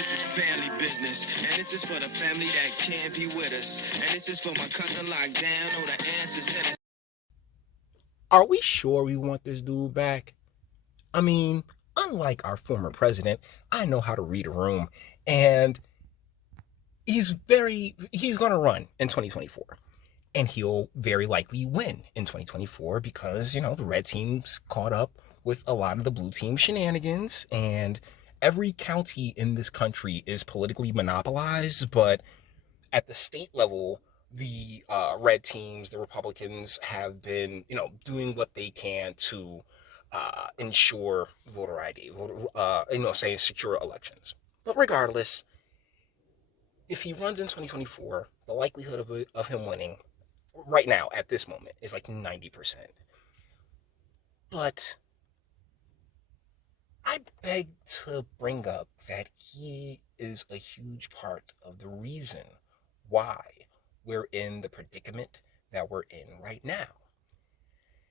This is family business, and this is for the family that can't be with us. And this is for my cousin locked down, know the answers in it. Are we sure we want this dude back? I mean, unlike our former president, I know how to read a room, and he's going to run in 2024. And he'll very likely win in 2024 because, the red team's caught up with a lot of the blue team shenanigans, and every county in this country is politically monopolized, but at the state level, the red teams, the Republicans, have been, doing what they can to ensure voter ID, secure elections. But regardless, if he runs in 2024, the likelihood of him winning right now at this moment is like 90%. But I beg to bring up that he is a huge part of the reason why we're in the predicament that we're in right now.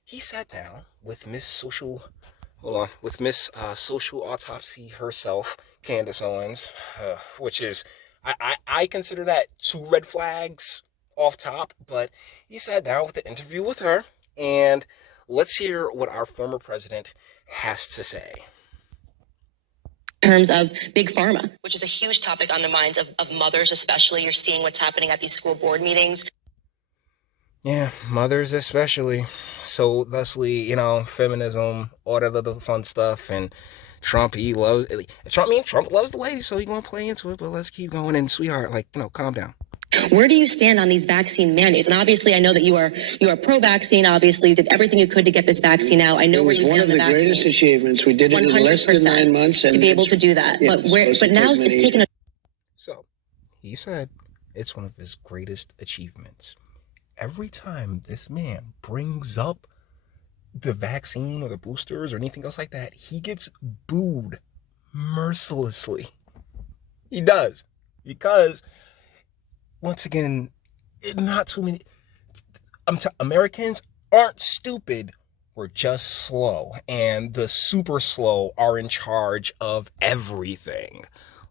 He sat down with Miss Social Autopsy herself, Candace Owens, which is, I consider that 2 red flags off top, but he sat down with the interview with her, and let's hear what our former president has to say. In terms of big pharma, which is a huge topic on the minds of mothers, especially. You're seeing what's happening at these school board meetings. Yeah, mothers especially. So thusly, feminism, all that other fun stuff, and Trump loves the ladies, so he's going to play into it, but let's keep going. And sweetheart, calm down. Where do you stand on these vaccine mandates? And obviously, I know that you are pro-vaccine. Obviously, you did everything you could to get this vaccine out. I know where you stand on the vaccine. It was one of the greatest achievements. We did it in less than 9 months. To be able to do that. Yeah, but now it's taken a... So, he said it's one of his greatest achievements. Every time this man brings up the vaccine or the boosters or anything else like that, he gets booed mercilessly. He does. Because... once again, not too many... Americans aren't stupid. We're just slow. And the super slow are in charge of everything.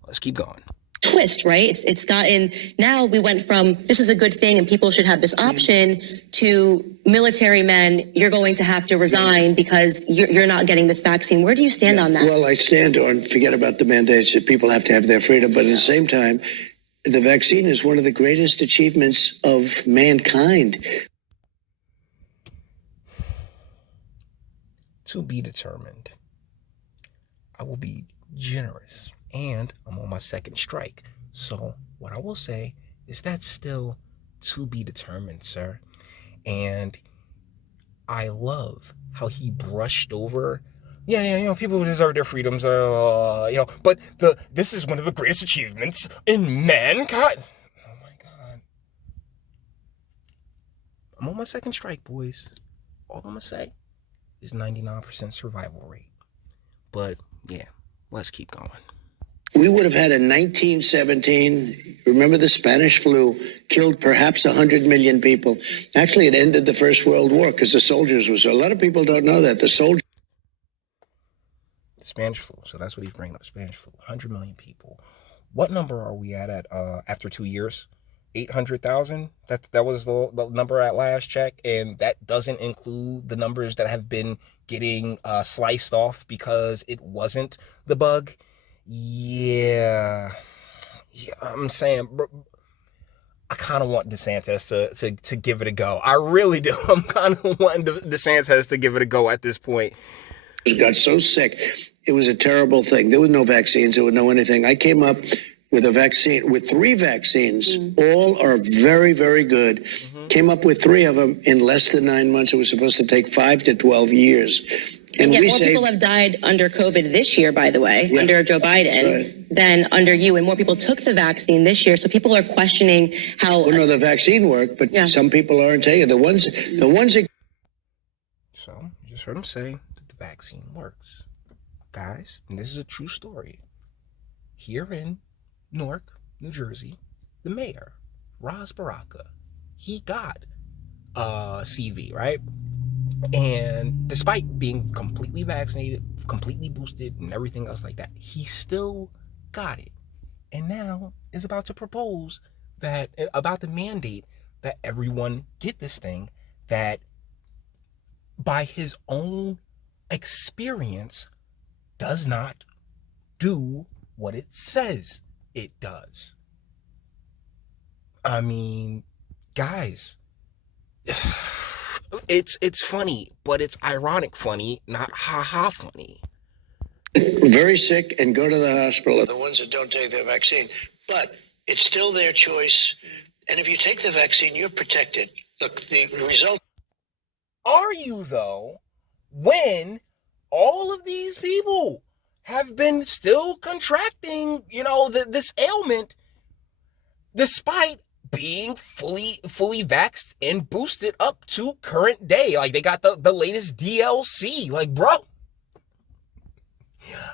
Let's keep going. Twist, right? It's gotten... now we went from, this is a good thing and people should have this option, to military men, you're going to have to resign because you're not getting this vaccine. Where do you stand on that? Well, I stand on, forget about the mandates, that people have to have their freedom. But at the same time, the vaccine is one of the greatest achievements of mankind. To be determined. I will be generous, and I'm on my second strike. So what I will say is that's still to be determined, sir. And I love how he brushed over, people deserve their freedoms, but this is one of the greatest achievements in mankind. Oh my God. I'm on my second strike, boys. All I'm gonna say is 99% survival rate. But yeah, let's keep going. We would have had in 1917, remember the Spanish flu, killed perhaps 100 million people. Actually, it ended the First World War because the soldiers a lot of people don't know that. The Spanish flu. So that's what he's bringing up. Spanish flu. 100 million people. What number are we at after 2 years? 800,000? That was the number at last check. And that doesn't include the numbers that have been getting sliced off because it wasn't the bug. Yeah, I'm saying, bro, I kind of want DeSantis to give it a go. I really do. I'm kind of wanting DeSantis to give it a go at this point. Got so sick. It was a terrible thing. There was no vaccines. There was no anything. I came up with a vaccine, with 3 vaccines. All are very, very good. Came up with 3 of them in less than 9 months. It was supposed to take 5 to 12 years. And yet more people have died under COVID this year, by the way, under Joe Biden, than under you. And more people took the vaccine this year. So people are questioning how... well, no, the vaccine worked, but some people aren't taking it. The ones that... So, you just heard him say that the vaccine works. Guys, and this is a true story. Here in Newark, New Jersey, the mayor, Ras Baraka, he got CV, right? And despite being completely vaccinated, completely boosted, and everything else like that, he still got it. and now is about to propose that, about the mandate that everyone get this thing, that by his own experience does not do what it says it does. I mean, guys, it's funny, but it's ironic funny, not ha-ha funny. Very sick and go to the hospital are the ones that don't take their vaccine. But it's still their choice. And if you take the vaccine, you're protected. Look, the result. Are you, though, when all of these people have been still contracting, this ailment, despite being fully vaxxed and boosted up to current day? Like, they got the latest DLC. Like, bro,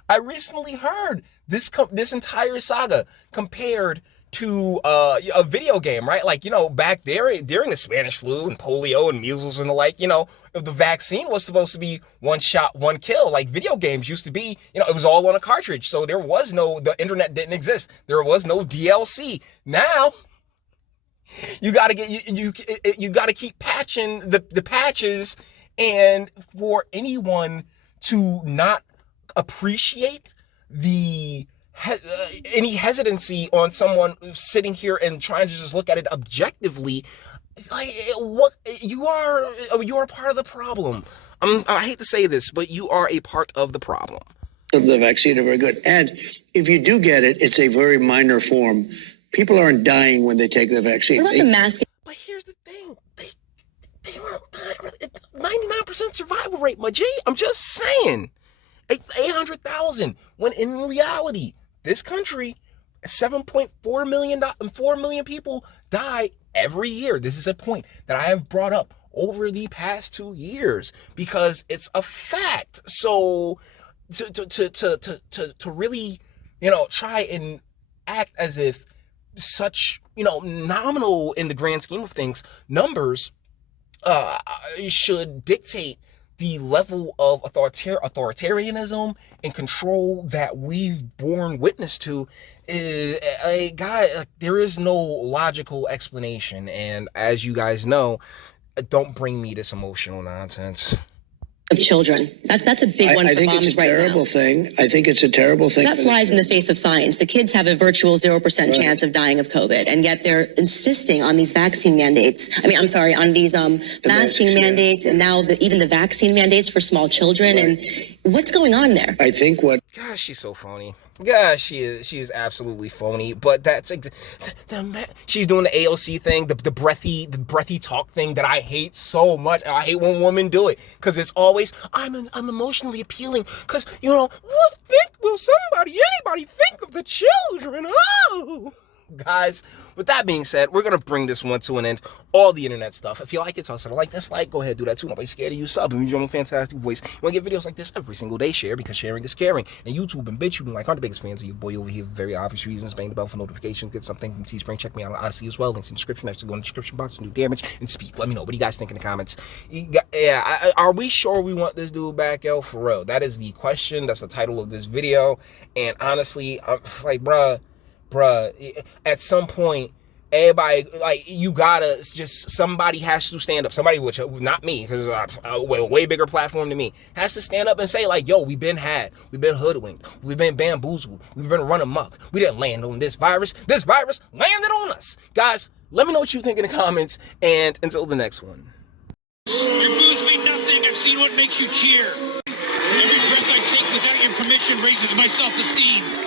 I recently heard this entire saga compared to a video game, right? Like, back there during the Spanish flu and polio and measles and the like, if the vaccine was supposed to be one shot, one kill, like video games used to be, it was all on a cartridge. So the internet didn't exist. There was no DLC. Now, you gotta you gotta keep patching the patches, and for anyone to not appreciate any hesitancy on someone sitting here and trying to just look at it objectively, like, what you are part of the problem. I hate to say this, but you are a part of the problem. Of the vaccine are very good. And if you do get it, it's a very minor form. People aren't dying when they take the vaccine. What about the mask? But here's the thing. They weren't dying. 99% survival rate, my G. I'm just saying. 800,000, when in reality, this country, 7.4 million people die every year. This is a point that I have brought up over the past 2 years because it's a fact. So to really, try and act as if such, nominal in the grand scheme of things, numbers should dictate the level of authoritarianism and control that we've borne witness to. Is a guy, there is no logical explanation. And as you guys know, don't bring me this emotional nonsense. Of children. That's a big one for moms right now. I think it's a terrible thing. That flies in the face of science. The kids have a virtual 0% chance of dying of COVID, and yet they're insisting on these vaccine mandates. On these masking mandates, and now even the vaccine mandates for small children. Right. And what's going on there? I think Gosh, she's so phony. Yeah, she is absolutely phony. But that's she's doing the AOC thing, the breathy talk thing that I hate so much. I hate when women do it because it's always I'm emotionally appealing because what will anybody think of the children? Oh. Guys, with that being said, we're going to bring this one to an end. All the internet stuff. If you like it, toss it a like, dislike, go ahead, do that too. Nobody's scared of you. Sub and use your own fantastic voice. You want to get videos like this every single day? Share, because sharing is caring. And YouTube and Bitchute and like aren't the biggest fans of you boy over here for very obvious reasons. Bang the bell for notifications. Get something from Teespring. Check me out on Odyssey as well. Links in the description. Actually go in the description box and do damage and speak. Let me know. What do you guys think in the comments? Are we sure we want this dude back, yo? For real. That is the question. That's the title of this video. And honestly, I'm like, bruh, at some point, everybody, you gotta somebody has to stand up. Somebody, which not me, because a way bigger platform than me, has to stand up and say, yo, we've been had, we've been hoodwinked, we've been bamboozled, we've been run amok. We didn't land on this virus. This virus landed on us. Guys, let me know what you think in the comments, and until the next one. Your booze mean nothing. I've seen what makes you cheer. Every breath I take without your permission raises my self-esteem.